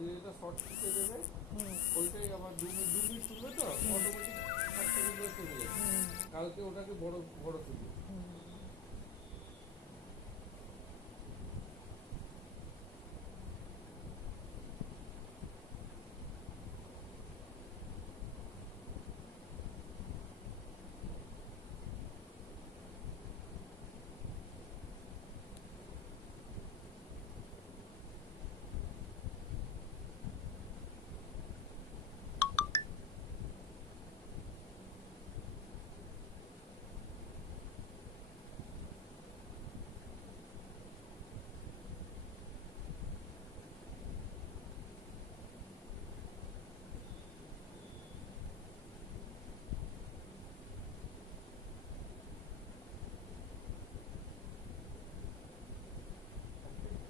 যেটা শর্ট শিটে দেবে ওইটাই আবার 2 মিনিট তুলবে তো অটোমেটিক 60 সেকেন্ডে চলে যাবে। কালকে ওটাকে বড় বড় তুলবে।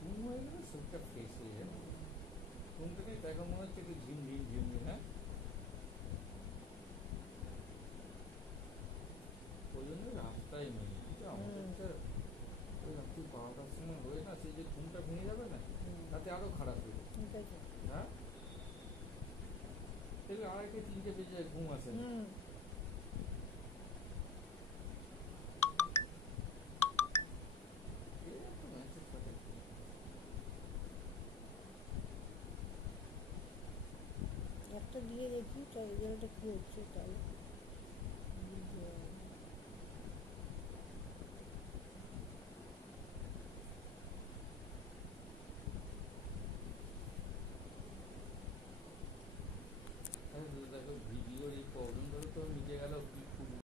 ঘুম হয়ে গেলে শরীরটা ফ্রেশ হয়ে যায়। ঘুম থেকে এখন মনে হচ্ছে একটু ঝিম ঝিম ঝিম ঝিম, হ্যাঁ ওই জন্য রাস্তায় নেই কিন্তু আমাদের তো ওই রাত্রি 12টার সময় হয়ে না সেই যে ঘুমটা ভেঙে যাবে না তাতে আরো খারাপ হয়ে যাবে। হ্যাঁ দেখবে 2:30-3টে বেজে যায় ঘুম আসে না। মেসেজ পাঠাচ্ছি একটা দিয়ে দেখি তাই রেজাল্টটা কি হচ্ছে তাই।